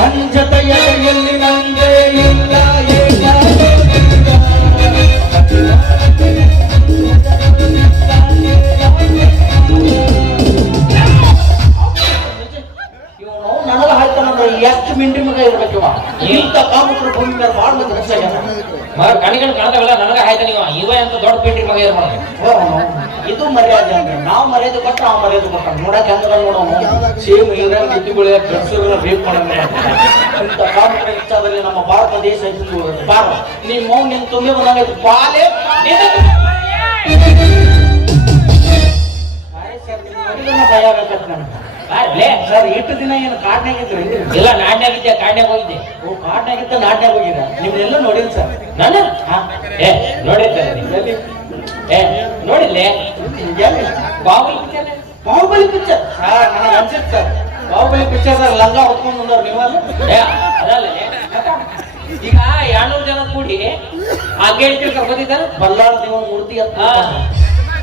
ಅಂಜತೆಯ ಎಲ್ಲಿ ನಂಗೆ ಇಲ್ಲ ಏಕ ಇವನು ನನಗ ಎಷ್ಟು ಮಿಂಡಿ ಮಗ ಇರ್ಬೇಕಿವ ಇಂಥ ಕಾಮಕರು ಭೂಮಿ ಮೇಲೆ ಮಾಡ್ಬೇಕು ಮಗ ಕಣಿಗಣ ಕಾಣ್ತಾವಲ್ಲ ನನಗ ಆಯ್ತ ನೀವು? ಇವ ಅಂತ ದೊಡ್ಡ ಪೇಟ್ರಿ ಮಗ ಮಾಡೋದು? ಓ, ಇದು ಮರ್ಯಾದೆ ಅಂದ್ರೆ ನಾವು ಮರ್ಯಾದೆ ಕೊಟ್ಟ ನಾವು ಮರ್ಯಾದೆ ಕೊಟ್ಟ ನೋಡಕ್ ಹೆಂಗದ ನೋಡೋಣ ಸೇಮ್ ಇರೋ ಕಿತ್ತುಗಳ ಗಂಡಸರನ್ನ ರೇಪ್ ಇಂಥ ಹೆಚ್ಚಾದಲ್ಲಿ ನಮ್ಮ ಭಾರತ ದೇಶ ಬಾರ. ನಿಮ್ಮ ಮೌನ್ ನಿನ್ ತುಂಬಿ ಬಂದಾಗ ಬಾಲೆ ಭಯ ಆಗತ್ತ ನನಗೆ. ಸರ್ ಎಷ್ಟು ದಿನ ಏನು ಕಾಡ್ನಾಗ ಇದ್ರಿ? ಇಲ್ಲ ನಾಡ್ನಾಗಿದ್ದೆ ಕಾಡ್ನಾಗ ಹೋಗಿದ್ದೆ. ಓ ಕಾಡ್ನಾಗಿದ್ದ ನಾಡ್ನಾಗ ಹೋಗಿರ ನಿಮ್ದೆಲ್ಲ ನೋಡಿಲ್ಲ ಸರ್. ನಾನು? ಏ ನೋಡಿ ಸರ್ ಏ ನೋಡಿಲ್ಲ. Baahubali picture? Baahubali picture sir ನನಗೆ ಅನ್ಸಿತ್ತು ಸರ್. ಬಾಹುಬಲಿ ಪಿಕ್ಚರ್ ಲಂಗ ಹೊತ್ಕೊಂಡು ಬಂದವ್ರು ನೀವಲ್ಲ? ಏ ಅದಲ್ಲೇ ಈಗ ಎರಡ್ನೂರು ಜನ ಕೂಡಿ ಆ ಗೇಟ್ ತಿಳ್ಕೊಂಡ್ ಬಲ್ಲಾರ ದೇವನ ಮೂರ್ತಿ ಅಂತ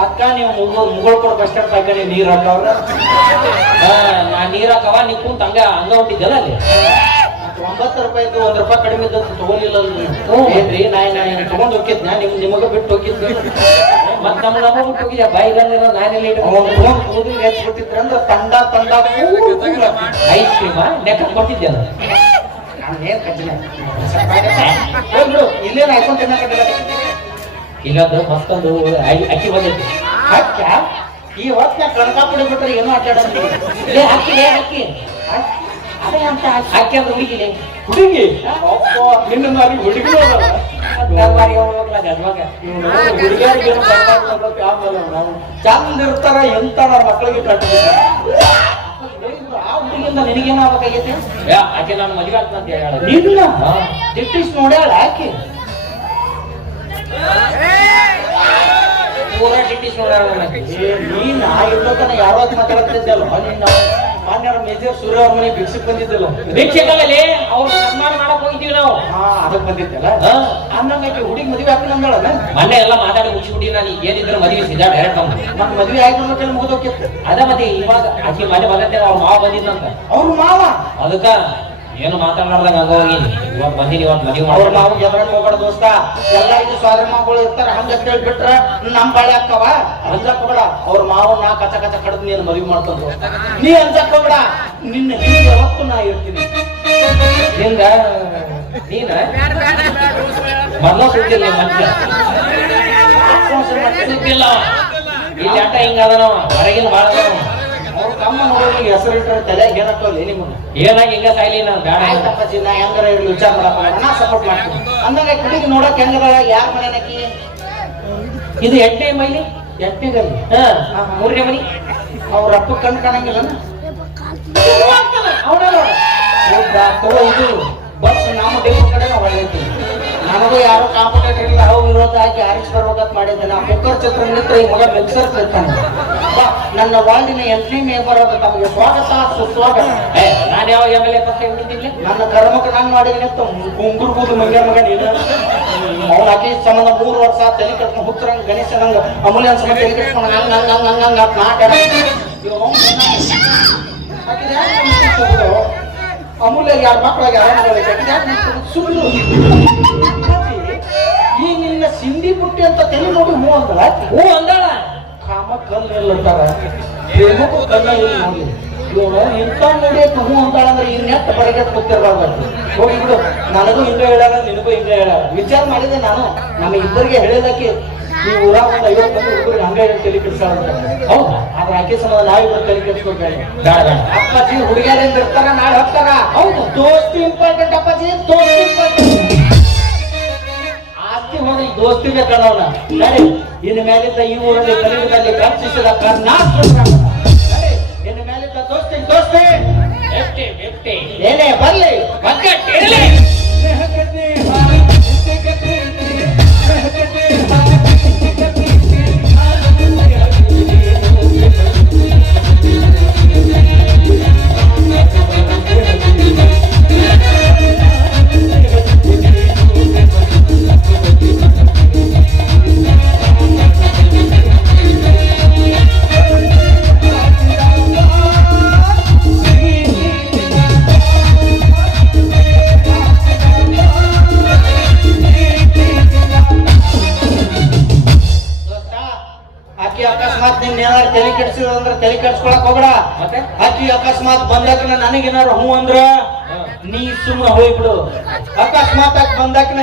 ಪಕ್ಕ ನೀವು ಮುಗು ಮುಗಳ್ಕೊಡ್ ಬಸ್ ಸ್ಟಾಂಡ್ ಪಕ್ಕ ನೀವು ನೀರ್ ಹಾಕವ್ರ? ನಾ ನೀರ್ ಹಾಕವ ನೀ ಕುಂತ ಹಂಗ ಹಂಗ ಹೊಂಟಿದ್ದಲ್ಲ ಅಲ್ಲಿ. ಒಂಬತ್ತು ರೂಪಾಯಿದ್ದು ಒಂದ್ ರೂಪಾಯಿ ಕಡಿಮೆ ಇದ್ದಂತ ತಗೊಲಿಲ್ಲ. ಏನ್ರಿ ನಾ ನಾ ತಗೊಂಡ್ ಹೋಗಿದ್ನ ನಿಮ್ ನಿಮಗ ಬಿಟ್ಟು ಹೋಗಿದ್ನ ಮತ್ ನಮ್ಮ ನಮ್ಮ ಬಿಟ್ಟು ಹೋಗಿದ್ಯ? ಬಾಯಿಗಲ್ಲಿರೋ ನಾನೆಲ್ಲ ತಗೊಂಡ್ ಅಂದ್ರೆ ತಂಡ ತಂಡ ಐಸ್ ಕ್ರೀಮ್ ನೆಕ್ಕ ಕೊಟ್ಟಿದ್ದೆ ನಾನು ಏನ್ ಇಲ್ಲೇನ್ ಅದು ಮತ್ತೊಂದು ಅಕ್ಕಿ ಬಂದೈತಿ ಅಕ್ಕ? ಈ ಹೊತ್ತ ಕಣಕಾಪುಡಿ ಬಿಟ್ರೆ ಏನೋ ಆಟಾಡೋದು ಅಕ್ಕಿ ಅಕ್ಕಿ. ಅದೇ ಅಂತ ಅಕ್ಕಿ ಅಂದ್ರೆ ಹುಡುಗಿಲೆ? ಹುಡುಗಿ? ನಿನ್ನ ಮಾರಿ ಹುಡುಗಿ ಚಂದ ಇರ್ತಾರ ಎಂತಾರ ಮಕ್ಕಳಿಗೆ ಕಟ್ಟಿದ್ದಾರೆ ಆ ಹುಡುಗಿಯಿಂದ ನಿನಗೇನಾಗಬೇಕಾಗೈತೆ ಆಕೆ ನಾನು ಮದುವೆ ಆಗ್ತಂತ ಅಂತ ಹೇಳ. ನಿನ್ನ? ದಿಟ್ಟಿಸ್ ನೋಡ್ಯಾಳ ಯಾಕೆ ಪೂರ. ಏ ನೀನ್ ಆ ಇಲ್ಲತನ ಯಾವಾಗ ಮಾತಾಡ್ತಿದ್ದಲ್ಲ ನಿನ್ನ ಮಾನ್ಯರ ಮೇಜರ್ ಸೂರ್ಯ ಅವ್ರ ಮನೆ ಭಿಕ್ಷಕ್ ಬಂದಿದ್ದಲ್ಲ. ಭಿಕ್ಷಕಲ್ಲೇ ಅವ್ರ ಸನ್ಮಾನ ಮಾಡಕ್ ಹೋಗಿದ್ದೀವಿ ನಾವು. ಹಾ ಅದಕ್ಕೆ ಬಂದಿದ್ದಲ್ಲ. ಅನ್ನಂಗ ಆಕೆ ಹುಡುಗಿ ಮದುವೆ ಹಾಕಿ ಮೊನ್ನೆ ಎಲ್ಲ ಮಾತಾಡಿ ಮುಗಿಸ್ಬಿಟ್ಟು ನಾನು ಏನಿದ್ರೆ ಮದುವೆ ಸಿದ್ಧ ಡೈರೆಕ್ಟ್ ಅವ್ನು ನನ್ ಮದುವೆ ಆಗಿರ್ಬೇಕಲ್ಲ ಮುಗಿದೋಕಿತ್ತು ಅದ ಮತ್ತೆ ಇವಾಗ ಆಕಿ ಮನೆ ಬಂದಂತೆ ಅವ್ರ ಮಾವ ಬಂದಿದ್ನಂತ. ಅವ್ರ ಮಾವ? ಅದಕ್ಕ ಏನು ಮಾತಾಡ್ಲಾರ್ದಂಗ ಹಂಗ ಹೋಗಿನಿ ಇವತ್ತು ಬಂದಿನಿ ಇವತ್ತು ಮದುವೆ ಅವ್ರ ಮಾಡಿ ನಾವು ಎದ್ರಕ್ ಹೋಗ್ಬೇಡ ದೋಸ್ತ. ಎಲ್ಲ ಇದು ಸ್ವಾದ್ರ ಮಾವುಗಳು ಇರ್ತಾರ ಹಂಗ ಅಂತೇಳಿ ಬಿಟ್ರ ನಮ್ ಬಾಳೆ ಅಕ್ಕವ. ಅಂಜಕ್ ಹೋಗ್ಬೇಡ. ಅವ್ರ ಮಾವು ನಾ ಕಚ ಕಚ ಕಡ್ದು ನೀನು ಮದುವೆ ಮಾಡ್ಕೊಂಡು ನೀ ಅಂಜಕ್ ಹೋಗ್ಬೇಡ. ನಿನ್ನ ಹಿಂದೆ ಯಾವತ್ತೂ ನಾ ಇರ್ತೀನಿ. ಹಿಂಗ ನೀನ? ಮಲ್ಲ ಸುದ್ದಿಲ್ಲ ಮನುಷ್ಯ ಸುದ್ದಿಲ್ಲ ಇಲ್ಲಿ ಆಟ ಹಿಂಗ ಅದನವ. ಹೊರಗಿನ ಬಾಳ ತಮ್ಮ ನೋಡೋರಿಗೆ ಹೆಸರು ಇಟ್ಟರೆ ತಲೆ ಏನಕ್ಕಲ್ಲಿ ನಿಮ್ಮನ್ನ ಏನಾಗಿ ಹಿಂಗ ಸಾಯ್ಲಿ ನಾನು ಬೇಡ ಅಂತ. ಆಯ್ತಪ್ಪಾಜಿ ಹೆಂಗಾರ ಇರ್ಲಿ ವಿಚಾರ ಮಾಡಪ್ಪ. ನಾ ಸಪೋರ್ಟ್ ಮಾಡ್ತೀನಿ ಅಂದಂಗ ಹುಡುಗಿ ನೋಡಕ್ ಹೆಂಗದ? ಯಾರ ಮನೆನಕಿ ಇದು ಎಂಟನೇ ಮೈಲಿ? ಎಟ್ಟಿಗಲ್ಲಿ ಹಾ ಮೂರನೇ ಮನಿ ಅವ್ರ ಅಪ್ಪ ಕಣ್ ಕಾಣಂಗಿಲ್ಲ ಅವನ. ಹೌದಾ? ತಗೋ ಇದು. ಬಸ್ ನಮ್ಮ ಡೆಪೋ ಕಡೆ ಒಳ್ಳೆಯ್ತು ನನಗೂ ಯಾರು ಕಾಂಪಿಟೇಟರ್ ಇರಲಿಲ್ಲ ಅವ್ರು ವಿರೋಧ ಹಾಕಿ ಆರಿಸಿ ಬರ್ಬೇಕಂತ ಮಾಡಿದ್ದೆ ನಾ ಕುಕ್ಕರ್ ಚಿತ್ರ ನಿಂತ್ರ ಈ ಮಗ ಮಿಕ್ಸರ್ ಕಲಿತಾನೆ ನನ್ನ ವಾರ್ಡಿನ ಎಂಟ್ರಿ ಮೇಂಬರ್ ಅದು ತಮಗೆ ಸ್ವಾಗತ ಸುಸ್ವಾಗತ ನಾನು ಯಾವ ಎಂ ಎಲ್ ಎ ಪಕ್ಷ ಹಿಡಿದಿಲ್ಲ ನನ್ನ ಕರ್ಮಕ್ಕೆ ನಾನು ಮಾಡಿದ್ದೀನಿ ಅಂತ ಗುಂಗುರು ಕೂದು ಮಂಗ್ಯಾರ ಮಗ ನೀನು ಅವ್ನ ಹಾಕಿ ಸಂಬಂಧ ಮೂರು ವರ್ಷ ತಲೆ ಕಟ್ಕೊಂಡು ಹುತ್ತರಂಗ ಗಣೇಶ ನಂಗೆ ಅಂಬುಲೆನ್ಸ್ ಮಾಡಿ ತಲೆ ಕಟ್ಕೊಂಡು ನಾಟ ಅಮೂಲ್ಯ ಯಾರ ಮಕ್ಕಳಾಗ ಸುಳ್ಳು ಈ ನಿನ್ನ ಸಿಂಧಿ ಬುಟ್ಟಿ ಅಂತ ತಲೆ ನೋಡಿ ಹೂ ಅಂದಳ? ಹ್ಞೂ ಅಂದಾಳ? ಕಾಮ ಕಲ್ಲು ಎಲ್ಲಂತಾರ ಪ್ರೇಮಕ್ಕೂ ಕಲ್ಲ ನೋಡಿ? ಇವನು ಇಂಥ ನೋಡಿಯಕ್ಕೆ ಹೂ ಅಂತಾಳಂದ್ರೆ ಅಂದ್ರೆ ನೆಟ್ ಬಡಗೆ ಕೂತಿರ್ಬಾರ್ದು ಹೋಗಿ ಬಿಡು. ನನಗೂ ಹಿಂಗ ಹೇಳಾರ ನಿನಗೂ ಹಿಂಗ ಹೇಳಾರ ವಿಚಾರ ಮಾಡಿದೆ ನಾನು. ನಮ್ಮ ಇಬ್ಬರಿಗೆ ಹೇಳೋದಕ್ಕೆ ಈ ಊರಾಗ ಒಂದು ಐವತ್ತು ಮಂದಿ ಹುಡುಗರಿಗೆ ಹಂಗ ಹೇಳಿ ತಲೆ ಕೆಡಿಸ್ತಾಳ ಹೌದಾ? ನಾವಿಬ್ರು ತಲೆ ಕೆಡಿಸ್ಕೊಬೇಡ ಬೇಡ ಬೇಡ. ಅಪ್ಪಾಜಿ ಹುಡುಗಿಯರಿಂದ ಇರ್ತಾರ ನಾಳೆ ಹೋಗ್ತಾರ ಹೌದು. ದೋಸ್ತಿ ಇಂಪಾರ್ಟೆಂಟ್ ಅಪ್ಪಾಜಿ ದೋಸ್ತಿ ಇಂಪಾರ್ಟೆಂಟ್ ಆಸ್ತಿ ಹೋದ್ರೆ ಈ ದೋಸ್ತಿ ಬೇಕಲ್ಲವನ ನಡಿ ಇನ್ನು ಮೇಲಿದ್ದ ಈ ಊರಲ್ಲಿ ಕಲಿಯುಗದಲ್ಲಿ ರಕ್ಷಿಸಿದ ಕರ್ನಾಟಕ ಇನ್ನು ಮೇಲಿದ್ದ ದೋಸ್ತಿ ದೋಸ್ತಿ. ಏನೇ ಬರ್ಲಿ. ಒಗ್ಗಟ್ಟಿರಲಿ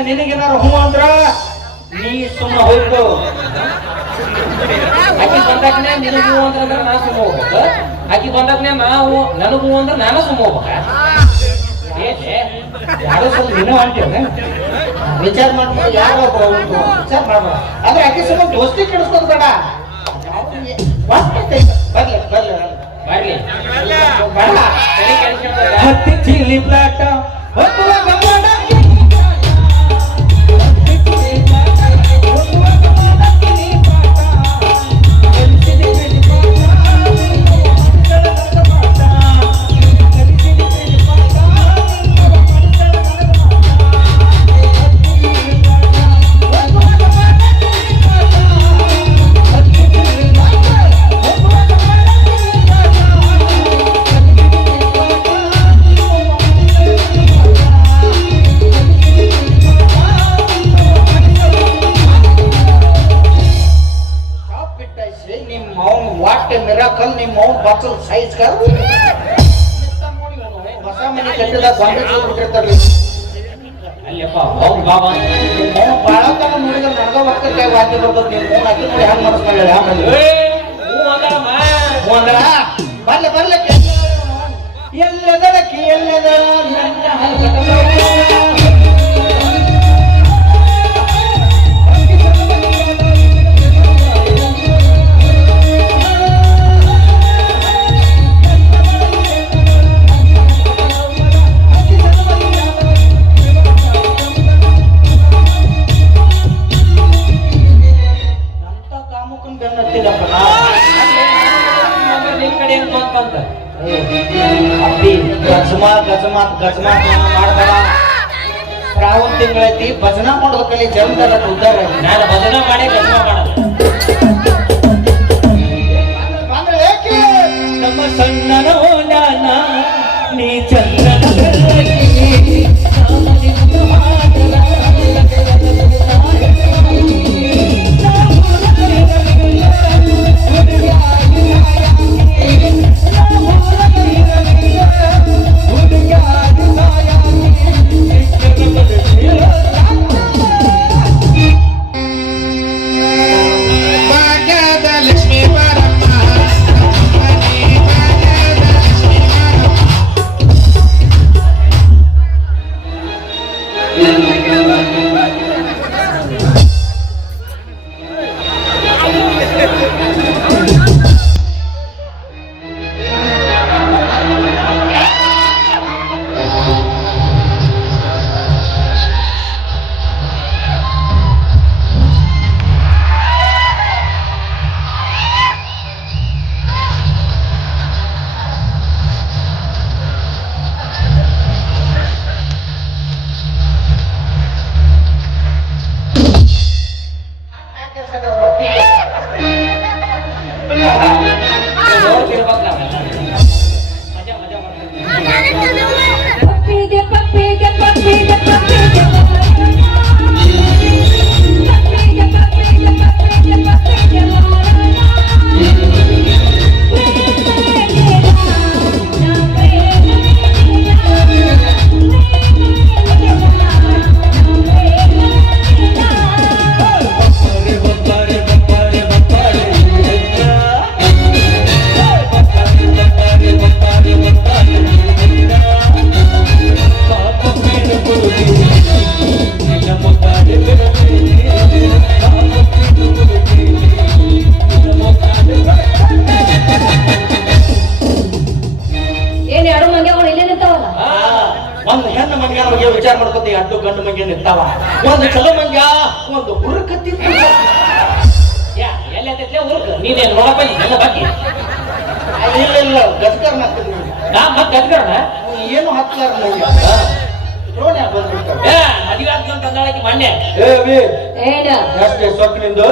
ನಿನಗೇನಾರು ಹೂ ಅಂದ್ರ? ನೀ ಸುಮ್ಮ ಹೋಗ್ತು ಆಕಿ ಬಂದಾಗನೇ ನಿನಗೂ ಅಂದ್ರೆ ನಾ ಸುಮ್ಮ ಹೋಗ್ಬೇಕ. ಆಕಿ ಬಂದಾಗನೇ ನಾವು ನನಗೂ ಅಂದ್ರೆ ನಾನು ಸುಮ್ಮ ಹೋಗ್ಬೇಕ. ಯಾರೋ ಸ್ವಲ್ಪ ನೀನು ಅಂತೀವಿ ವಿಚಾರ ಮಾಡ್ಬೋದು ಯಾರೋ ವಿಚಾರ ಮಾಡ್ಬೋದು. ಆದ್ರೆ ಆಕಿ ಸುಮ್ಮ ದೋಸ್ತಿ ಕೆಡಿಸ್ತದ ಬೇಡ. ಬರ್ಲಿ ಬರ್ಲಿ ಬರ್ಲಿ. ಬರ್ಲಿ. ಹತ್ತಿ ಚೀಲಿ ಪ್ಲಾಟ ಗಜಮಾ ಗಜಮಾತ್ ಗಜಮಾತ್ ಮಾಡ್ತಾರ ಶ್ರಾವಣ ತಿಂಗಳೈತಿ, ಭಜನಾ ಮಾಡೋದ್ ಕಲಿ ಜನ್ಮದಲ್ಲ ಉದ್ದಾರ ನಾನು ಭಜನಾ ಮಾಡಿ ಗಜಮಾ ಮಾಡಲ್ಲ ನೀನೇನು ನೋಡಪ್ಪ ನನ್ನ ಬಗ್ಗೆ ಇಲ್ಲ ಇಲ್ಲ ಗಸ್ಕರ್ ಮಾಡ್ತೀನಿ ನಾ ಮತ್ತೆ ಗದ್ಗರಣ ಏನು ಹತ್ತಲಾರ ಮಂಗ್ಯ ದ್ರೋಣಿ ಬಂದ್ಬಿಡ್ತಾರೆ ಏ ಮದುವೆ ಆಗ್ತಂತ ಅಂದಾಳಕ್ಕೆ ಮೊನ್ನೆ. ಏ ವಿ ಏನ? ಜಾಸ್ತಿ ಸೊಕ್ಕ ನಿಂದು?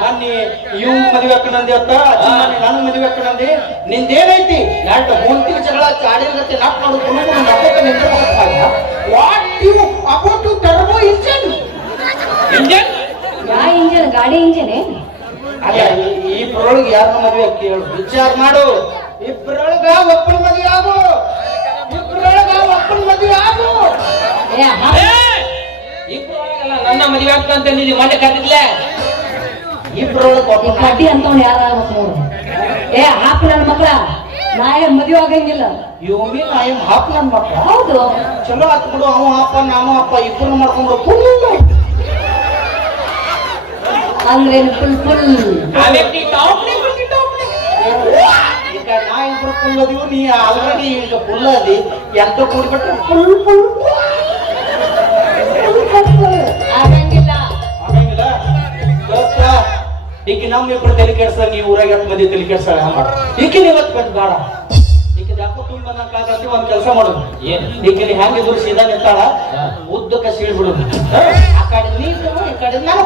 ಮೊನ್ನೆ ಇವ್ ಮದುವೆ ಅಕ್ಕನಂದಿ ಅತ್ತ? ಮೊನ್ನೆ ನಾನು ಮದುವೆ ಅಕ್ಕನಂದಿ ನಿಂದೇನೈತಿ? ಎರಡು ಮೂರ್ ತಿಂಗಳ ಜಗಳ ಚಾಡಿರ್ಗತ್ತೆ ನಾಟ್ ನೋಡು ಕುಣುಕು ನಕ್ಕೋತ ನಿಂತಿರ್ಬೇಕಾಗ what you about to turbo engine engine yeah engine ಗಾಡಿ ಇಂಜನ್ ಏನ್? ಅಲ್ಲ ಈ- ಇಬ್ರೊಳಗೆ ಯಾರನ್ನ ಮದುವೆ ಕೇಳು? ವಿಚಾರ ಮಾಡು. ಇಬ್ಬರೊಳಗ ಒಬ್ಬನ ಮದುವೆ ಆಗು. ಇಬ್ಬರೊಳಗ ಒಬ್ಬನ ಮದುವೆ ಆಗು. ಒಳಗಲ್ಲ ನನ್ನ ಮದುವೆ ಆಗ್ತಂತ ನೀನು ಮೊನ್ನೆ ಕಟ್ಟಿದ್ಲೆ ಇಬ್ಬರೊಳಗೆ ಒಬ್ಬನ ಕಡ್ಡಿ ಅಂತವ್ನು ಯಾರ ನೋಡು. ಏ ಹಾಕು ನನ್ನ ಮಕ್ಕಳ ನಾ ಏನ್ ಮದುವೆ ಆಗಂಗಿಲ್ಲ. ಯೋಮಿ ಮೀನ್ ಐ ನನ್ನ ಮಕ್ಳ. ಹೌದು. ಚಲೋ ಹಾಕ್ಬಿಡು ಬಿಡು ಅವ ಅಪ್ಪ ನಾನು ಅಪ್ಪ ಇಬ್ಬರು ಮಾಡ್ಕೊಂಡು ಫುಲ್ ಅಂದ್ರೆ ಫುಲ್ ಫುಲ್ ಈಗ ನಾ ಇಬ್ರು ಫುಲ್ ಅದೀವು ನೀ ಆಲ್ರೆಡಿ ಈಗ ಫುಲ್ ಅದಿ. ಎಂತ ಕೂಡ್ಬಿಟ್ರೆ ಫುಲ್ ಫುಲ್ ಆಗಂಗಿಲ್ಲ. ಆಗಂಗಿಲ್ಲ? ಈಗ ನಮ್ ಇಬ್ರು ತಲೆ ಕೆಡ್ಸ ನೀ ಊರಾಗ ಎತ್ತ ಮಂದಿ ತಲೆ ಕೆಡ್ಸಾಳ ಈಕೆ ಇವತ್ತು ಬಂದ್ ಬೇಡ. ಈಕೆ ಯಾಕೋ ತುಂಬ ಬಂದಂಕಾಗತ್ತಿ ಒಂದ್ ಕೆಲಸ ಮಾಡೋದು ಏನು? ಈಗ ನೀ ಹೆಂಗಿದ್ರು ಸೀದಾ ನಿಂತಾಳ? ಉದ್ದಕ್ಕ ಸೀಳ್ ಬಿಡುದು ಆ ಕಡೆ ನೀ ಈ ಕಡೆ ನಾನು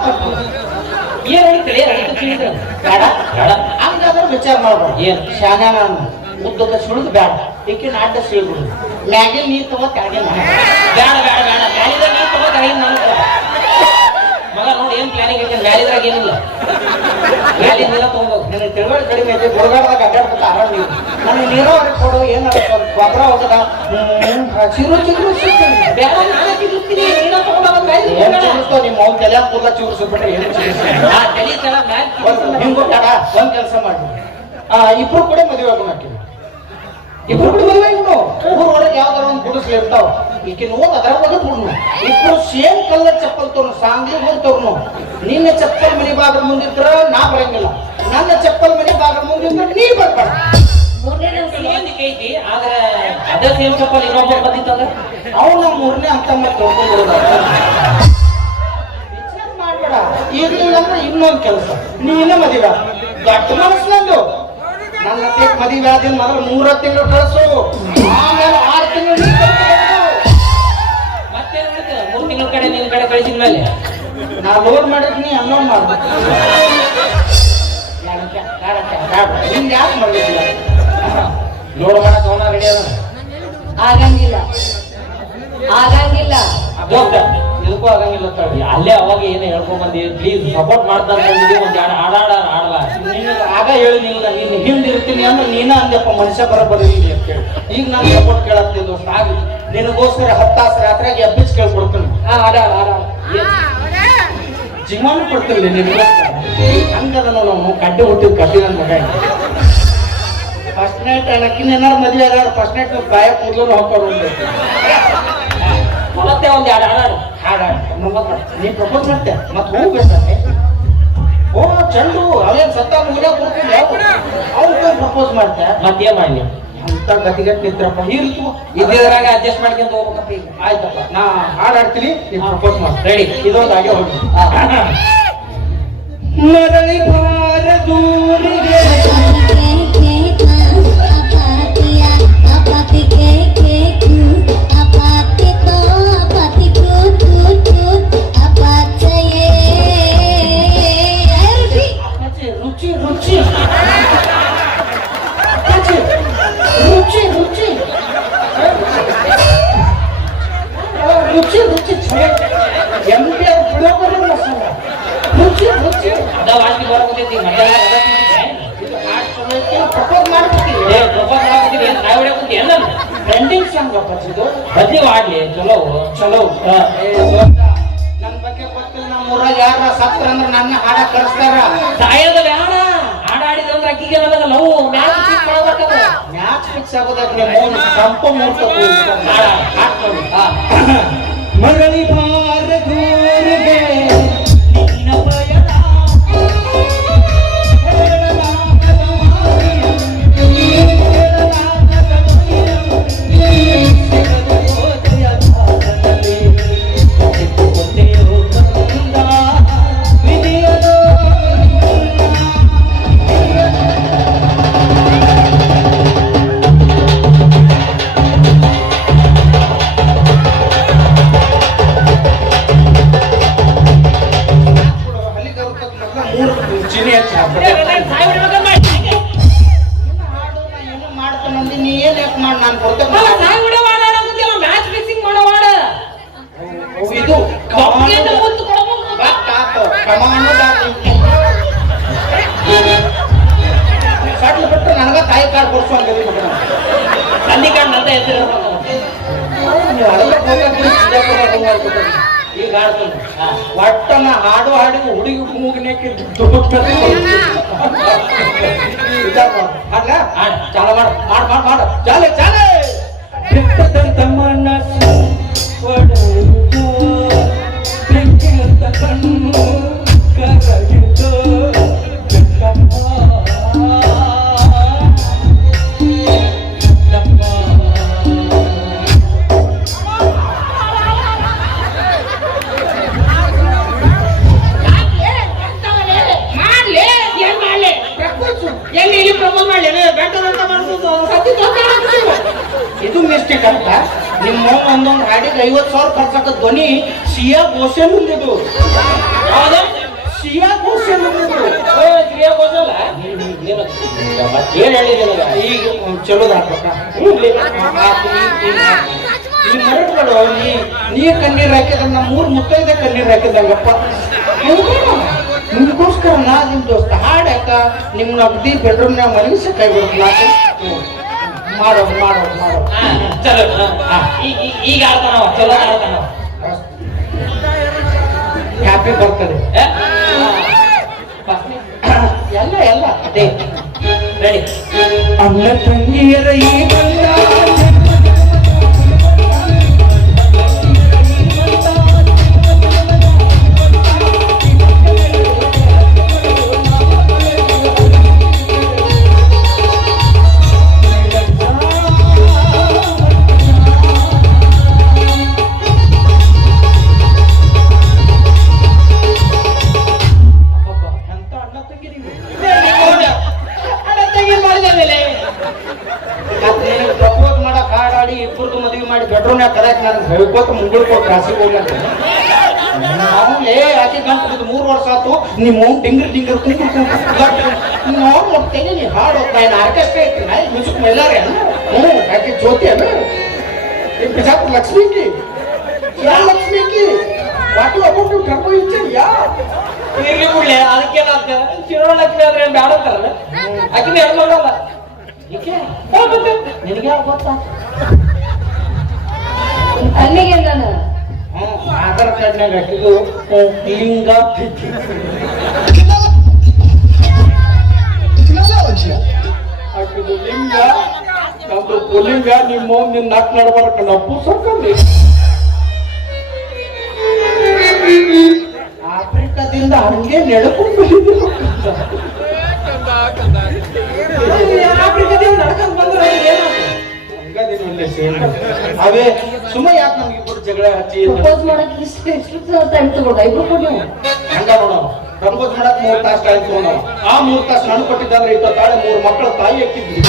ಏನ್ ಕ್ಲಿಯರ್ ಆಯ್ತು ತಿಳಿದ್ರೆ ಬೇಡ ಬೇಡ. ಹಂಗಾದ್ರೆ ವಿಚಾರ ಮಾಡ್ಬೋದು ಏನು? ಶಾನ ಉದ್ದಕ್ಕ ಸುಳಿದು ಬೇಡ. ಈಕಿನ ಅಡ್ಡ ಸೀಳ್ಬಿಡು ಮ್ಯಾಗಿನ ನೀರು ತಗೋ ಕೆಳಗೆ ಬೇಡ ಬೇಡ ಬೇಡ. ಮ್ಯಾಗಿನ ನೀರು ತಗೋ ತಗಿದ್ ನಾನು ತಗೋ. ಮಗ ನೋಡಿ ಏನ್ ಪ್ಲಾನಿಂಗ್ ಐತೆ ಮ್ಯಾಲಿದ್ರಾಗ ಏನಿಲ್ಲ ಮ್ಯಾಲಿಂದ ಎಲ್ಲ ತಗೊಂಡೋಗ್ ನನಗೆ ಐತಿ ಗುರುಗಾಡದಾಗ ಅಡ್ಡಾಡ್ಬೇಕು ಆರಾಮ ನೀವು. ನನಗೆ ನೀರಾವರಿ ಕೊಡು ಏನಾರ ಗೊಬ್ಬರ ಹೋಗದ ಚಿರು ಚಿರು ಏನ್. ಚಿರುಸ್ತೋ ನಿಮ್ಮ ಅವ್ನ ತಲೆ ಕೂದಲ ಚಿಗುರ್ಸ್ಬಿಟ್ರೆ ಏನು. ಒಂದ್ ಕೆಲಸ ಮಾಡಿ. ಆ ಇಬ್ರು ಕೂಡ ಮದುವೆ ಆಗೋಣ ಆಕಿ. ಇಬ್ರು ಕೂಡ ಮದುವೆ ಆಗೋಣ. ಊರ್ ಹೊರಗೆ ಯಾವ್ದಾರ ಒಂದು ಗುಡಿಸ್ಲಿ ಇರ್ತಾವ. ಅದರ ಒಳಗೆ ಬಿಡ್ನು ಇಬ್ರು ಸೇಮ್ ಕಲರ್ ಚಪ್ಪಲ್ ತೋರ್ನು ಸಾಂಗ್ಲಿ ಹೋಗಿ ತೋರ್ನು ನಿನ್ನ ಚಪ್ಪಲ್ ಮನಿ ಬಾಗ ಮುಂದಿದ್ರ ನಾ ಬರಂಗಿಲ್ಲ. ನನ್ನ ಚಪ್ಪಲ್ ಮನಿ ಬಾಗ ಮುಂದಿದ್ರ ನೀ ಬರ್ಬೇಡ ಆದ್ರೆ ಅದೇ ಸೇಮ್ ಚಪ್ಪಲ್ ಇನ್ನೊಬ್ಬ ಬಂದಿತ್ತಂದ್ರೆ? ಅವನ ಮೂರನೇ ಅಂತ ಮತ್ತೆ ತಗೊಂಡ್ಬಿಡೋದು ವಿಚಾರ ಮಾಡ್ಬೇಡ. ಇರ್ಲಿಲ್ಲ ಅಂದ್ರೆ ಇನ್ನೊಂದ್ ಕೆಲಸ. ನೀನ ಮದುವೆ. ದೊಡ್ಡ ಮನಸ್ಸು ನಂದು. ನನ್ನ ಮದುವೆ ಆದಿನ ಮೊದಲು ಮೂರ ತಿಂಗಳು ಕಳಿಸು. ಆಮೇಲೆ ಆರು ತಿಂಗಳು ತಿಂಗಳ ಕಡೆ ನಿನ್ನ ಕಡೆ ಕಳಿಸಿದ ಮೇಲೆ ನಾ ಲೋನ್ ಮಾಡಿದ್ನಿ ಅನ್ನೋ ಮಾಡ್ಬೇಕು ಯಾಕೆ ಲೋಡ್ ರೆಡಿ ಆಗಂಗಿಲ್ಲ. ಆಗಂಗಿಲ್ಲ. ಇದಕ್ಕೂ ಆಗಂಗಿಲ್ಲ ತಡಿ. ಅಲ್ಲೇ ಅವಾಗ ಏನು ಹೇಳ್ಕೊಂಡ್ ಬಂದಿ ಪ್ಲೀಸ್ ಸಪೋರ್ಟ್ ಮಾಡ್ತಾ ಬಂದಿದ್ದೀವಿ ಒಂದ್ ಆಡಲ್ಲ ಆಗ ಆಗ ಹೇಳಿನಿಲ್ಲ ನೀನು ಹಿಂದಿರ್ತೀನಿ ಅಂದ್ರೆ ನೀನ ಅಂದ್ಯಪ್ಪ, ಮನುಷ್ಯ ಅಂತ ಹೇಳಿ ಈಗ ನಾನು ಸಪೋರ್ಟ್ ಕೇಳತ್ತೆ ದೋಸ್ತ ಆಗಿ ನಿನಗೋಸ್ಕರ ಹತ್ತಾಸು ರಾತ್ರಿಯಾಗಿ ಎಬ್ಬಿಸಿ ಕೇಳ್ಕೊಡ್ತೀನಿ. ಜೀವನ ಕೊಡ್ತೀನಿ ನಿನಗೋಸ್ಕರ ಹಂಗದ ನಾವು ಕಡ್ಡಿ ಹುಟ್ಟಿದ್ ಕಡ್ಡಿ ನನ್ನ ಮಗ. ಫಸ್ಟ್ ನೈಟ್ ಅಣ್ಣಕ್ಕಿನ್ನ ಏನಾರು ಮದುವೆ ಆಗ ಫಸ್ಟ್ ನೈಟ್ ಬಾಯ ಕೂದಲು ಹಾಕೋರು ಮತ್ತೆ ಒಂದ್ ಎರಡು ಹಾಡಾಡು ಹಾಡ. ನೀ ಪ್ರಪೋಸ್ ಮಾಡ್ತೆ. ಮತ್ತೆ ಹೋಗ್ಬೇಕಂತೆ ಓ ಚಂಡು ಅವೇನ್ ಸತ್ತ ಮುಗಿದ ಕೊಡ್ತೀನಿ ಅವ್ರಿಗೆ ಪ್ರಪೋಸ್ ಮಾಡ್ತೆ. ಮತ್ತೇನ್ ಮಾಡ್ಲಿ? ಅಂತ ಗತಿಗಟ್ ನಿಂತ್ರಪ್ಪ. ಇರ್ತು ಇದ್ದಿದ್ರಾಗ ಅಡ್ಜಸ್ಟ್ ಮಾಡ್ಕೊಂಡು ಹೋಗ್ಬೇಕಪ್ಪ ಈಗ. ಆಯ್ತಪ್ಪ. ನಾ ಹಾಡಾಡ್ತೀನಿ ನೀನು ಪ್ರಪೋಸ್ ಮಾಡಿ. ರೆಡಿ ಇದೊಂದು ಹಾಗೆ ಹೋಗಿ ಮರಳಿ ಭಾರ ದೂರಿಗೆ ರುಚಿ ರುಚಿ ಎಂ ಪಿ ಅವ್ರು ಪುಳಿಯೋಗರೆ ಮಸಾಲ ರುಚಿ ಪ್ರಪೋಸ್ ಮಾಡ್ಬಿಟ್ಟಿವಿ ಪ್ರಪೋಸ್ ಕುಂತಿ? ಟ್ರೆಂಡಿಂಗ್ ಸಾಂಗ್ ಅಪ್ಪಾಜಿ ಬದ್ಲಿ ಮಾಡ್ಲಿ ಚಲೋ ಚಲೋ ಹಾ. ಏ, ದೋಸ್ತ, ನನ್ ಬಗ್ಗೆ ಗೊತ್ತಿಲ್ಲ ನಮ್ಮ ಊರಾಗ ಯಾರ ಸತ್ರ ಅಂದ್ರೆ ನನ್ನ ಹಾಡ ಕರೆಸ್ತಾರ ಸಾಯೋದಲ್ಲ ಹಾಡ ಅಕ್ಕಿಗೆ ಲವ್ ಮ್ಯಾಚ್ ಫಿಕ್ಸ್ ಆಗೋದಕ್ಕೆ ಮ್ಯಾಚ್ ಫಿಕ್ಸ್ ಸಂಪ ಮೂರ್ತ ಹಾಡ್ಕೊಂಡು ಮರಳಿ ಭಾರ ದೂರಿಗೆ ನಿನ್ನ ನಿಮ್ನ ಅಗ್ದಿ ಬೆಡ್ರೂಮ್ನಾಗ ಮಲಗಿಸಿ ಕೈ ಬಿಡ್ತೀನಿ ಮಾಡೋದು ಮಾಡೋದು ಮಾಡೋದು ಚಲೋ. ಈಗ ಆಡ್ತಾನವ ಚಲೋ ಆಡ್ತಾನವ ಹ್ಯಾಪಿ ಬರ್ತದೆ? ಎಲ್ಲ ಎಲ್ಲ. ಅದೇ. ರೆಡಿ ಅಣ್ಣ ತಂಗಿಯರ ಈ ಬಂದ ಮಾಡಿ ಬೆಡ್ರೂಮ್ನಾಗ ಕರೆಕ್ಟ್ ನಾನು ಹೇಳ್ಕೋತ ಮುಂಗುಳ್ಕೋ ಕ್ಲಾಸಿಗೆ ಹೋಗ್ಲಂತ ಏ ಆಕೆ ಗಂಟು ಮೂರು ವರ್ಷ ಆತು ನಿಮ್ಮ ಅವ್ನು ಡಿಂಗ್ರಿ ಡಿಂಗ್ರಿ ಕುಂಕು ಕುಂಕು ನಾವು ನೋಡ್ತೇನೆ ನೀ ಹಾಡು ನಾನು ಆರ್ಕೆಸ್ಟ್ರಾ ಐತಿ ನಾ ಮ್ಯೂಸಿಕ್ ಮೇಲಾರೆ ಹ್ಞೂ ಆಕೆ ಜ್ಯೋತಿ ಅಲ್ಲ. ಈ ಬಿಜಾಪುರ ಲಕ್ಷ್ಮೀಕಿ. ಯಾ ಲಕ್ಷ್ಮೀಕಿ? ವಾಟು ಅಬೌಟ್ ಟರ್ಬೋ ಇಂಜಿನ್ ಯಾ ಇರ್ಲಿ ಬಿಡ್ಲಿ ಅದಕ್ಕೇನಾಗ್ತ ತಿರುವಳಕ್ಷ್ಮಿ ಆದ್ರೆ ಏನು ಬ್ಯಾಡ ಅಂತಾರಲ್ಲ? ಆಕಿನ ಹೆಣ್ಮಗಳಲ್ಲ ಈಕೆ? ನಿನಗೆ ಗೊತ್ತಾ? ಅಲ್ಲಿಗೆ ನಾನು ಹ್ಞೂ ಆಧಾರ್ ಕಾರ್ಡ್ನಾಗ ಹಾಕಿದ್ದು ಲಿಂಗ ಹಾಕಿದ್ದು ಲಿಂಗ ನಮ್ದು ಪುಲಿಂಗ ನಿಮ್ಮ ನಿನ್ನ ನಾಲ್ಕು ನಡ್ಬಾರ್ಕ ನಾವು ಪುಸ್ತಕಲ್ಲಿ ಆಫ್ರಿಕಾದಿಂದ ಹಂಗೆ ನೆಡ್ಕೊಂಡು ಆಫ್ರಿಕಾದಿಂದ ನಡ್ಕೊಂಡು ಬಂದ್ರೆ ಏನಾಗ್ತದೆ ಅವೇ ಸುಮ್ಮ ಯಾಕೆ ನಮ್ಗೆ ಇಬ್ಬರು ಜಗಳ ಹಚ್ಚಿ ಪ್ರಪೋಸ್ ಮಾಡಕ್ ಇಷ್ಟು ಇಷ್ಟು ಟೈಮ್ ತಗೊಂಡ ಇಬ್ರು ಕೂಡ ನೀವು. ಹಂಗ ನೋಡೋಣ. ಪ್ರಪೋಸ್ ಮಾಡಕ್ ಮೂರ್ ತಾಸು ಟೈಮ್ ಆ ಮೂರ್ ತಾಸು ನಾನು ಕೊಟ್ಟಿದ್ದಂದ್ರೆ ಇಪ್ಪತ್ತಾಳೆ ತಾಳೆ ಮೂರು ಮಕ್ಕಳ ತಾಯಿ ಹಾಕಿದ್ವಿ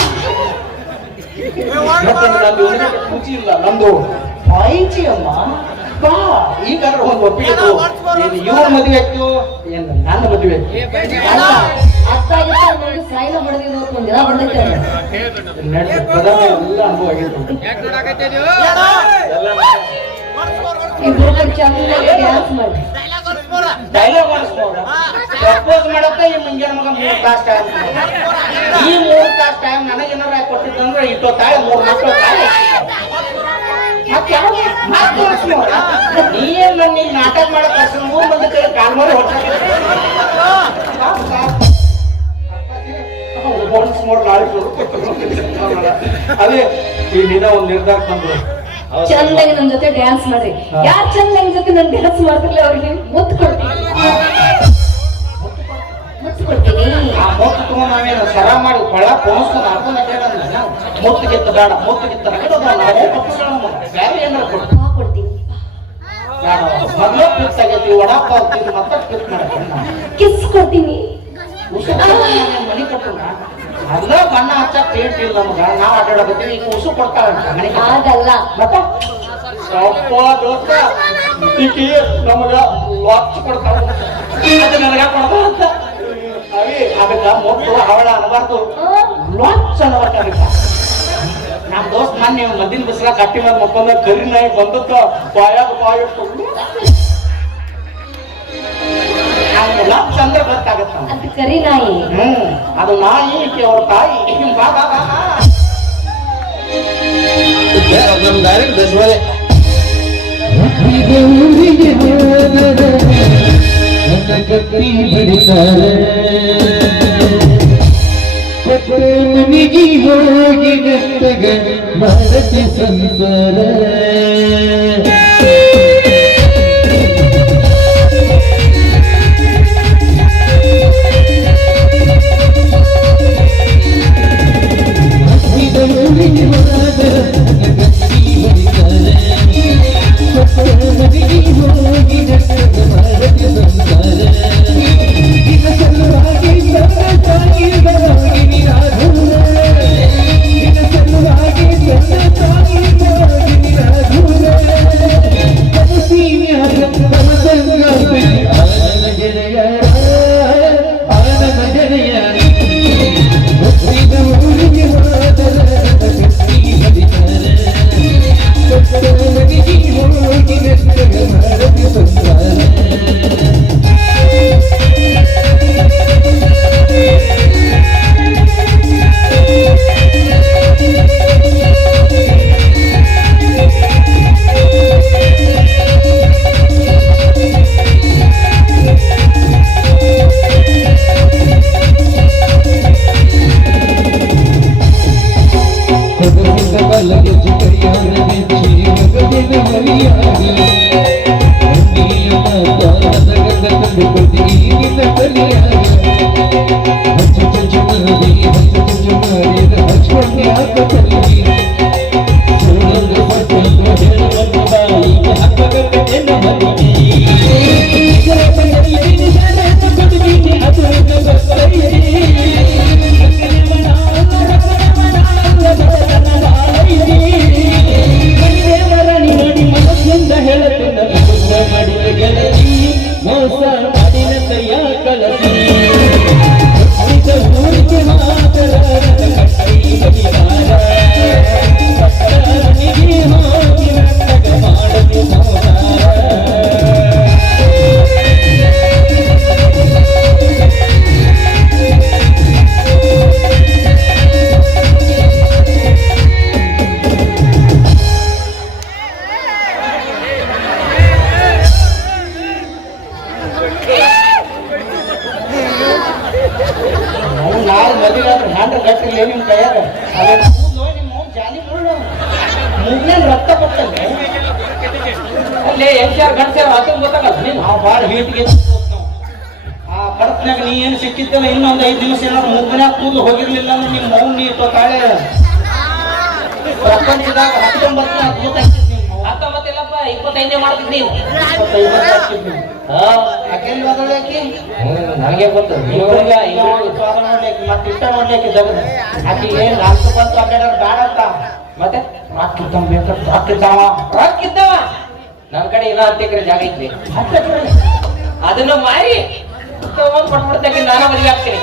ರುಚಿ ಇಲ್ಲ ನಮ್ದು ಪಾಯಿಂಚಿ ಅಮ್ಮ? ಬಾ. ಈಗ ಒಂದು ಒಪ್ಪಿಗೆ ಇವ್ರ ಮದುವೆ ಆಯ್ತು ಏನ್ ನನ್ನ ಮದುವೆ ಆಯ್ತು? ಅರ್ಥ ಆಗಿತ್ತು ನನಗೆ ಒಂದು ದಿನ ಡ್ಯಾನ್ಸ್ ಮಾಡಿ. ಡೈಲಾಗ್ ಪ್ರಪೋಸ್ ಮಾಡಕ್ಕ ಈ ಮುಂಜಾನೆ ಮಗ ಮೂರ್ ತಾಸು ಟೈಮ್ ಈ ಮೂರು ತಾಸು ಟೈಮ್ ನನಗೆ ಏನಾರ ಕೊಟ್ಟಿದ್ದಂದ್ರೆ ಇಟ್ಟೋ ತಾಳೆ ಮೂರ್ ಮಕ್ಕಳು ತಾಳೆ. ನೀ ಏನ್ ನನ್ನ ಈಗ ನಾಟಕ ಮಾಡಕ್ ಮೂರ್ ಮಂದಿ ಕೈ ಕಾಲ್ ಮಾಡಿ ಹೊಡ್ಸ ಮೂರ್ ನಾಳೆ ಅದೇ ಈ ದಿನ ಒಂದು ನಿರ್ಧಾರ ತಂದ್ರು. ಚಂದಂಗ್ ನನ್ ಜೊತೆ ಡ್ಯಾನ್ಸ್ ಮಾಡ್ರಿ. ಯಾರ್ ಚಂದ ನನ್ ಜೊತೆ ನನ್ ಡ್ಯಾನ್ಸ್ ಮಾಡ್ತಿರ್ಲಿ ಅವ್ರಿಗೆ ಮುತ್ತು ಕೊಡ್ತೀನಿ. ಮುತ್ತು ಕೊಡ್ತೀನಿ. ಆ ಮೊತ್ತು ತಗೊಂಡ್ ನಾವೇನು ಸರ ಮಾಡಿ ಕೊಳ ಪೋಣಿಸ್ಕೊಂಡು ಹಾಕೊಂಡು ಅಡ್ಡಾಡಲ್ಲ ಮೊತ್ತು ಗಿತ್ತ ಬೇಡ ಮುತ್ತು ಗಿತ್ತ ಬೇರೆ ಏನಾರ ಕೊಡ್ತೀನಿ. ಮೊದ್ಲು ಫಿಕ್ಸ್ ಆಗೈತಿ ವಡಾಪಾವ್ ತಿಂದು ಮತ್ತೆ ಕಿಸ್ ಕೊಡ್ತೀನಿ. ಮನಿ ಕೊಟ್ಟಣ ಅಲ್ಲ ಬಣ್ಣ ಹಚ್ಚಕ್ ಪೇಂಟ್ ಇಲ್ಲ ನಮ್ಗ ನಾವ್ ಅಡ್ಡಾಡಕತ್ತೀವಿ ಈಗ ಉಸು ಕೊಡ್ತಾಳ ಆಗಲ್ಲ ಮತ್ತ? ಅಪ್ಪ ದೋಸ್ತ ಈಕಿ ನಮಗ ವಾಚ್ ಕೊಡ್ತಾಳ. ಅದು ನನಗ ಕೊಡ್ತಾಳ ಅಂತ. ಅವಿ ಅದಕ್ಕ ಮೊತ್ತು ಹವಳ ಅನ್ನಬಾರ್ದು ಲಾಚ್ ಅನ್ನಬಾರ್ದು ಅದಕ್ಕ. ನಮ್ ದೋಸ್ತ್ ಮೊನ್ನೆ ಮದ್ದಿನ ಬಿಸಿಲ ಕಟ್ಟಿ ಮೇಲೆ ಮಕ್ಕೊಂಡ ಕರಿ ನಾಯಿ ಬಂದತ್ತ ಬಾಯಾಗ ಬಾಯ ನಮ್ಗೆಲ್ಲ ಚಂದ್ರ ಗೊತ್ತಾಗತ್ತ ಅದು ಕರಿ ನಾಯಿ. ಹ್ಮ್ ಅದು ನಾಯಿ ಈಕೆ ಅವ್ರ ತಾಯಿ. ಬಾ ಬಾ ಬಾ ಬಾ. ನಮ್ ಡೈರೆಕ್ಟ್ ದಶಮಲೆ ಊರಿಗೆ ಹೋದರೆ ನನ್ನ ಕತ್ತಿ ಬಿಡಿತಾರೆ ಕೊಟ್ಟ ಮನೆಗೆ ಹೋಗಿ ನೆಟ್ಟಗ ಮಾಡತಿ ಸಂಸಾರ ಕಲಸಿ ತಾಳೆ ಪ್ರಪಂಚದಾಗ. ಹತ್ತೊಂಬತ್ತಿಲ್ಲಪ್ಪ ಇಪ್ಪತ್ತೈದೇ ಯಾಕೆಲ್ಲಿ ನನಗೆ ಗೊತ್ತು. ನೋಡ್ಲಿಕ್ಕೆ ಮತ್ತೆ ಇಷ್ಟ ನೋಡ್ಲಿಕ್ಕೆ ಜಗದ. ನಾಲ್ಕು ಬಂತು ಅಡ್ಡಾಡೋದು ಬೇಡ ಅಂತ. ಮತ್ತೆ? ಇದ್ದಾವ ರೊಕ್ಕ ಇದ್ದವ ಕಡೆ ಇಲ್ಲ ಅಂತ ಎಕರೆ ಜಾಗ ಐತಿ. ಅದನ್ನ ಮಾರಿ ತಗೊಂಡ್ ನಾನು ಬದಲಾಗ್ತೀನಿ ಮದುವೆ ಆಗ್ತೀನಿ.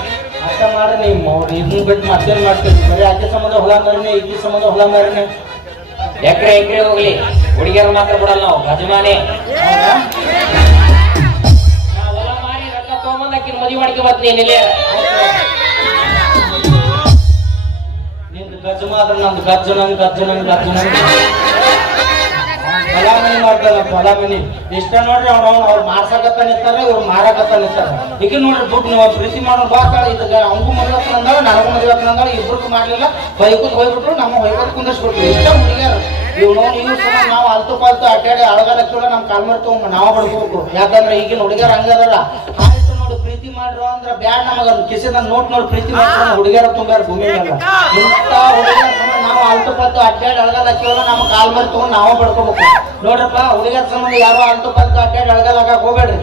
ಅರ್ಥ ಮಾಡಿ ನೀವು ಅವ್ರು ಇದನ್ನ ಬಿಟ್ಟು ಮತ್ತೇನು ಮಾಡ್ತೀರಿ? ಬರೀ ಆಕೆ ಸಂಬಂಧ ಹೊಲ ಮಾರಿನೇ ಈಕೆ ಸಂಬಂಧ ಹೊಲ ಮಾರಿನೇ. ಎಕರೆ ಎಕರೆ ಹೋಗ್ಲಿ. ಹುಡುಗಿಯರು ಮಾತ್ರ ಬಿಡಲ್ಲ ನಾವು ಗಜಮಾನೆ ಹೊಲ ಮಾರಿ ರೊಕ್ಕ ತಗೊಂಬಂದ್ ಆಕಿನ ಮದುವೆ ಮಾಡ್ಕೊ ಬರ್ತೀನಿ ಏನಿಲ್ಲ ನಿಂದು ಗಜ್ಜ ಮಾತ್ರ, ನಂದು ಗಜ್ಜ ನಂಗೆ ಗಜ್ಜು ನಂಗೆ ಗಜ್ಜು ನಂಗೆ ಹೊಲ ಮನಿ ಮಾಡ್ತಾನ ಹೊಲ ಇಷ್ಟ ನೋಡ್ರಿ ಅವ್ನು ಅವ್ರು ಮಾರ್ಸಕತ್ತ ನಿಂತಾರ ಇವ್ರು ಮಾರಕತ್ತ ನಿಂತಾರ ಈಗ ನೋಡ್ರಿ, ದುಡ್ಡು ನೀವು ಪ್ರೀತಿ ಮಾಡೋ ಬಾತಾಳ ಇದಕ್ಕ ಅವಂಗೂ ಮದುವೆ ನನಗೂ ಮದುವೆ ಅಂದಾಳ ಇಬ್ಬರು ಮಾಡ್ಲಿಲ್ಲ. ಬೈಕು ಹೋಗ್ಬಿಟ್ರು, ನಮ್ಮ ಹೊಯ್ಕೊತ್ ಕುಂದಿಸ್ಬಿಟ್ರು ಇಷ್ಟ ಹುಡುಗಿಯರು. ಇವ್ ನೋಡಿ ಇವ್ ಸಹ ನಾವು ಅಲ್ತು ಪಾಲ್ತು ಅಡ್ಡಾಡಿ ಅಳಗಾಲ ನಮ್ ನಮ್ಮ ಕಾಲ್ ಮಾಡಿ ನಾವು ಬಡ್ಕೋಬೇಕು. ಯಾಕಂದ್ರೆ ಈಗಿನ ಹುಡುಗಿಯರು ಹಂಗದಲ್ಲ ಪ್ರೀತಿ ಮಾಡ್ರು ಅಂದ್ರ ಬ್ಯಾಡ್ ನಮಗ ಕಿಸಿದ ನೋಟ್ ನೋಡಿ ಪ್ರೀತಿ ಮಾಡ್ತಾರ ಹುಡುಗಿಯರ ತುಂಬ್ಯಾರ ಭೂಮಿ ಮೇಲೆ ಇಂಥ ಹುಡುಗಿಯರ ಸಂಬಂಧ ನಾವು ಅಲ್ತು ಪಲ್ತು ಅಡ್ಡಾಡಿ ಅಳಗಾಲ ಕೇವಲ ನಮ್ಮ ಕಾಲ್ ಮೇಲೆ ತಗೊಂಡ್ ನಾವು ಪಡ್ಕೋಬೇಕು ನೋಡ್ರಪ್ಪ ಹುಡುಗಿಯರ ಸಂಬಂಧ ಯಾರು ಅಲ್ತು ಪಲ್ತು ಅಡ್ಡಾಡ್ ಅಳಗಾಲ ಹಾಕಕ್ ಹೋಗ್ಬೇಡ್ರಿ.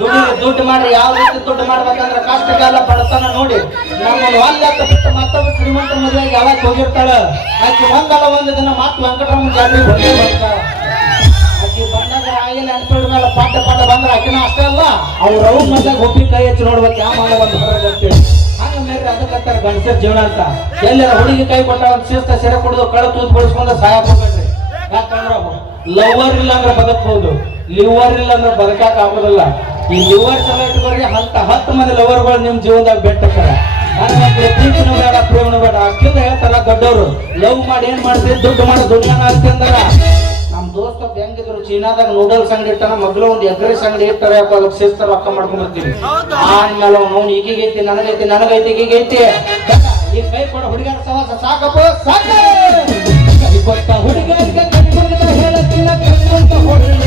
ದುಡ್ಡು ದುಡ್ಡು ಮಾಡ್ರಿ ಯಾವ ರೀತಿ ದುಡ್ಡು ಮಾಡ್ಬೇಕಂದ್ರೆ ಕಷ್ಟ ಕಾಲ ಬಡತನ ನೋಡಿ. ನಮ್ಮ ಒಂದ್ ಹತ್ತು ಬಿಟ್ಟು ಮತ್ತೊಬ್ಬ ಶ್ರೀಮಂತ ಮದುವೆಗೆ ಯಾವಾಗ ಹೋಗಿರ್ತಾಳ? ಆಕೆ ಒಂದಲ್ಲ ಒಂದು ದಿನ ಮತ್ತೆ ವೆಂಕಟರಾಮ ಜಾತ್ರೆ ಬಂದೇ ಬರ್ತಾಳ. ಆಕಿ ಬಂದಾಗ ಆಗಿನ ಮೇಲೆ ಪಾಠ ಪಾಠ ಬಂದ್ರೆ ಆಕಿನ ಅಷ್ಟೇ ಅಲ್ಲ, ಅವ್ರ ಅವ್ರ ಮದ್ಯಾಗ ಒಪ್ಪಿ ಕೈ ಹಚ್ಚಿ ನೋಡ್ಬೇಕು ಯಾವ ಮಾಡ ಒಂದು ಹೊರಗೆ ಅಂತೇಳಿ ಮೇಲೆ ಅದಕ್ಕಂತಾರ ಗಂಡಸರ ಜೀವನ ಅಂತ. ಎಲ್ಲರ ಹುಡುಗಿ ಕೈ ಕೊಟ್ಟ ಒಂದು ಶಿಸ್ತ ಸೆರೆ ಕುಡಿದು ಕಳೆ ತೂತ್ ಬೆಳೆಸ್ಕೊಂಡು ಸಾಯಕ್ ಹೋಗ್ಬೇಡ್ರಿ. ಯಾಕಂದ್ರ ಲವರ್ ಇಲ್ಲ ಅಂದ್ರೆ ಬದುಕಬಹುದು ಲಿವರ್ ಇಲ್ಲ ಅಂದ್ರೆ ಬದುಕಾಕ ಆಗೋದಿಲ್ಲ. ಈ ಲಿವರ್ ಸಲ ಇಟ್ಕೊಂಡ್ರೆ ಹತ್ತ ಹತ್ತು ಮಂದಿ ಲವರ್ಗಳು ನಿಮ್ ಜೀವನದಾಗ ಬೆಟ್ಟಕ್ಕಾರ ಪ್ರೀತಿನೂ ಬೇಡ, ಪ್ರೇಮನೂ ಬೇಡ. ಅಕ್ಕಿಂದ ಹೇಳ್ತಾರ ದೊಡ್ಡವರು. ಲವ್ ಮಾಡಿ ಏನ್ ಮಾಡ್ತೀವಿ ದುಡ್ಡು ಮಾಡಿ ದುಡ್ಡು ಅಂದಾರ. ನಮ್ ದೋಸ್ತ ಹೆಂಗಿದ್ರು, ಚೀನಾದಾಗ ನೂಡಲ್ಸ್ ಅಂಗಡಿ ಇಟ್ಟಾನ ಮಗ್ಲ ಒಂದು ಎಗ್ರೆಸ್ ಅಂಗಡಿ ಇಟ್ಟಾರ ಅದಕ್ಕೆ ಸೇರ್ತಾರ ರೊಕ್ಕ ಮಾಡ್ಕೊಂಡ್ಬರ್ತೀನಿ. ಆದ್ಮೇಲೆ ಅವ್ನು ಈಗೈತಿ ನನಗೈತಿ ನನಗೈತಿ ಈಗೈತಿ ಈ ಕೈ ಕೊಡ ಹುಡುಗರ ಸವಾಸ, ಸಾಕಪ್ಪ, ಸಾಕ! ಹುಡುಗರಿಗೆ ಹೇಳತ್ತಿಲ್ಲ ಹೊಡೆದ